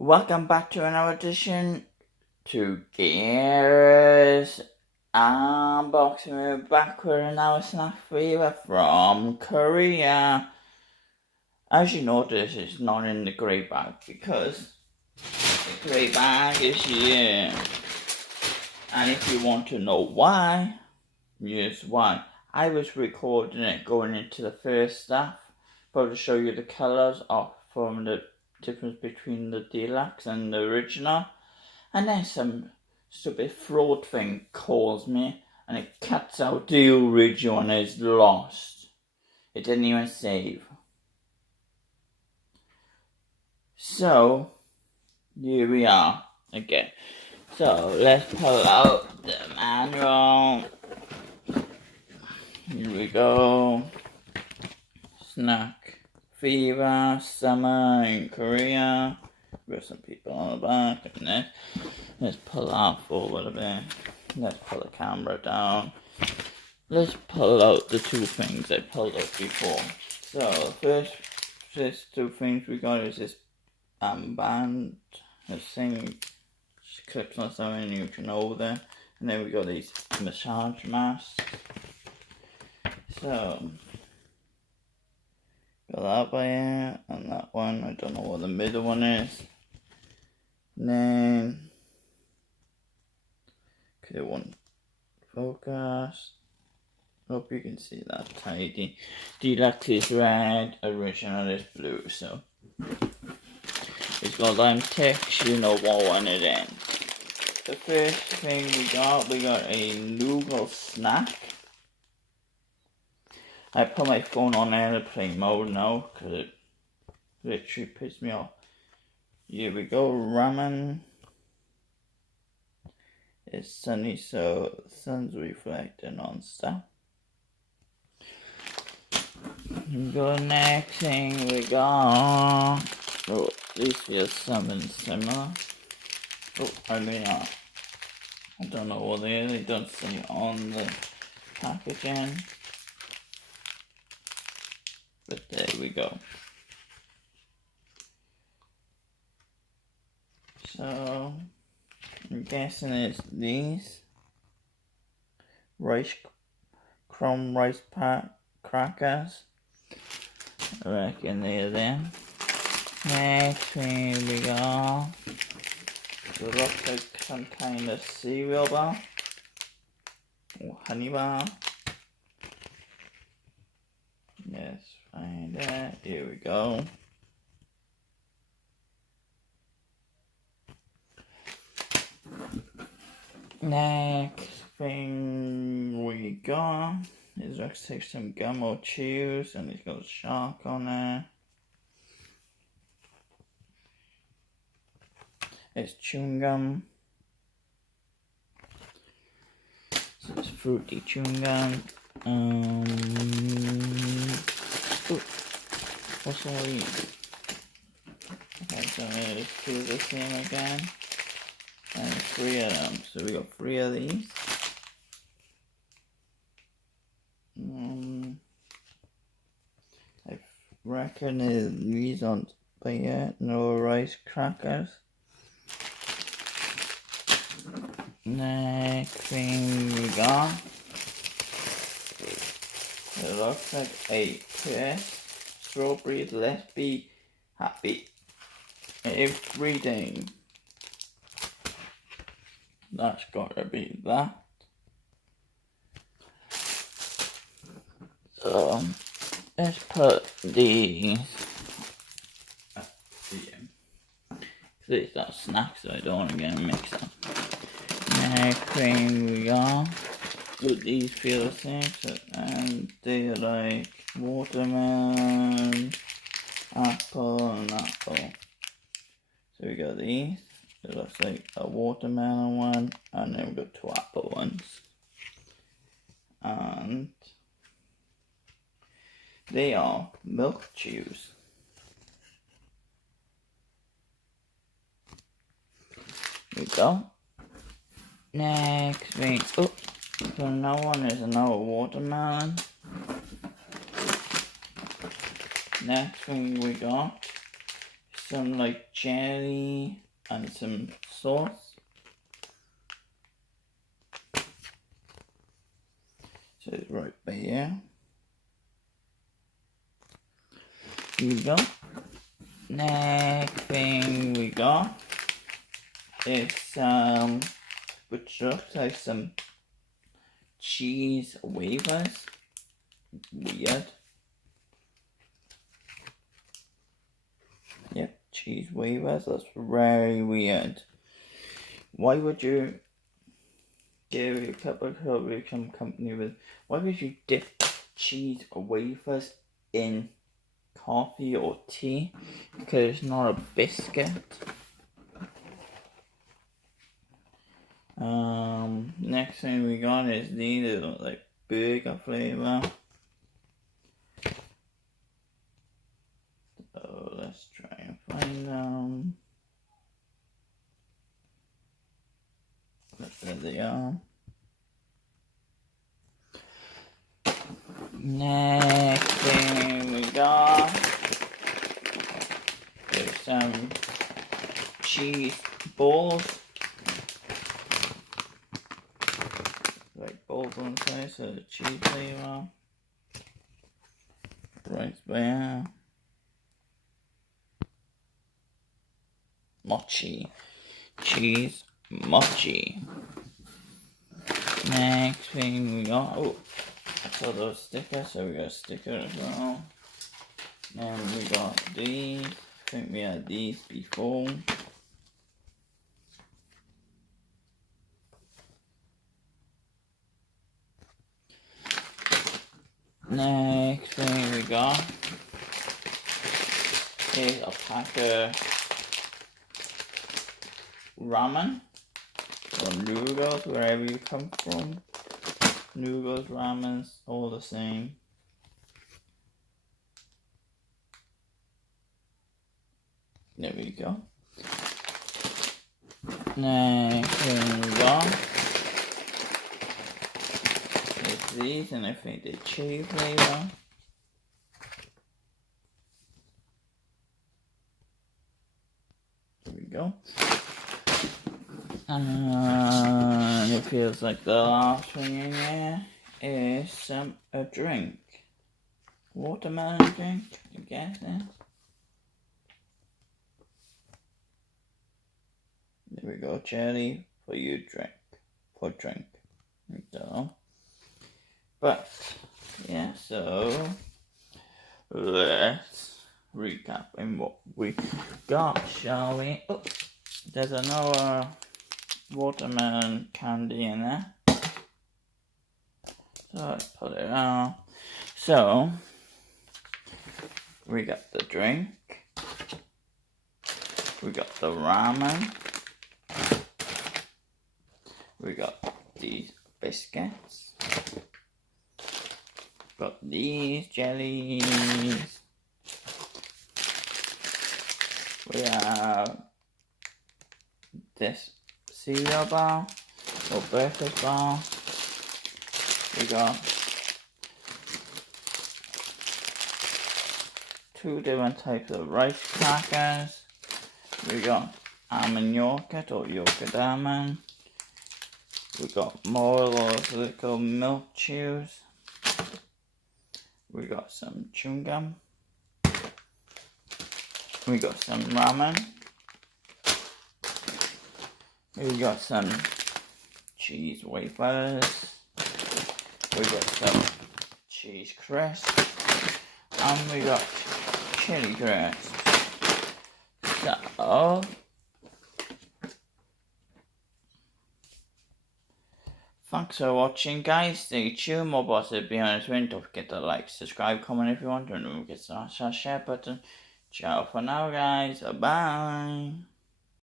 Welcome back to another edition to Gareth Unboxing. We're back with another snackfever from Korea. As you notice, it's not in the grey bag because the grey bag is here. And if you want to know why, here's why. I was recording it going into the first stuff, but to show you the colours from the difference between the deluxe and the original, and then some stupid fraud thing calls me and it cuts out the original and it's lost. It didn't even save. So here we are again. So let's pull out the manual. Here we go. Snack fever, summer in Korea. Got some people on the back. And then let's pull out forward a bit. Let's pull the camera down. Let's pull out the two things I pulled out before. So first two things we got is this band. This thing clips on something you can over. And then we got these massage masks. So got that by here, and that one, I don't know what the middle one is. And then, okay, one focus. Hope you can see that tidy. Deluxe is red, original is blue, so it's got them ticks, you know what one it is. The first thing we got a noodle snack. I put my phone on airplane mode now because it literally pissed me off. Here we go, ramen. It's sunny, so the sun's reflecting on stuff. The next thing we got. Oh, this feels something similar. Oh, I mean, I don't know what it is. It doesn't say on the packaging. But there we go. So I'm guessing it's these crumb rice crackers. I reckon they're them. Next thing we got, it looks like some kind of cereal bar or honey bar. Yes. Find it. Here we go. Next thing we got is looks like some gum or chews, and it's got a shark on there. It's chewing gum. So it's fruity chewing gum. What's all these? Okay, so let's do the same again. And 3 of them. So we got 3 of these. I reckon these aren't by yet. No rice crackers. Next thing we got. It looks like a crisp strawberry. Let's be happy every day. That's gotta be that. So let's put these. These are snacks, so I don't want to get them mixed up. Next thing we got. So these feel the same, and they're like watermelon, apple, and apple. So we got these. It looks like a watermelon one, and then we got 2 apple ones. And they are milk chews. There we go. Next thing, oh, so another one is another watermelon. Next thing we got some like jelly and some sauce. So it's right there. Here we go. Next thing we got is which looks like some cheese wafers. Weird. Yep, cheese wafers. That's very weird. Why would you give a cup of coffee some company with? Why would you dip cheese wafers in coffee or tea? Because it's not a biscuit. Next thing we got is these like burger flavor. So let's try and find them. There they are. Next thing we got is some cheese balls. Like balls on the side, so the cheese flavor. Right there. Mochi. Cheese mochi. Next thing we got, oh, I saw those stickers, so we got a sticker as well. Then we got these, I think we had these before. Next thing we got is a pack of ramen or noodles, wherever you come from. Noodles, ramens, all the same. There we go. Next thing we got is these, and I think they're chili flavor. There we go. And it feels like the last thing in there is a drink. Watermelon drink, I guess. There we go, jelly for you drink. For drink. So, but yeah, so let's recap on what we got, shall we? Oh, there's another watermelon candy in there. So let's put it out. So we got the drink. We got the ramen. We got these biscuits. Got these jellies. We have this cereal bar or breakfast bar. We got two different types of rice crackers. We got almond yogurt or yogurt almond. We got more of those little milk chews. We got some chewing gum. We got some ramen. We got some cheese wafers. We got some cheese crisps. And we got chili crisps. So, thanks for watching, guys. Stay tuned. More boss will be on his way. Don't forget to like, subscribe, comment if you want. Don't forget to smash that share button. Ciao for now, guys. Bye.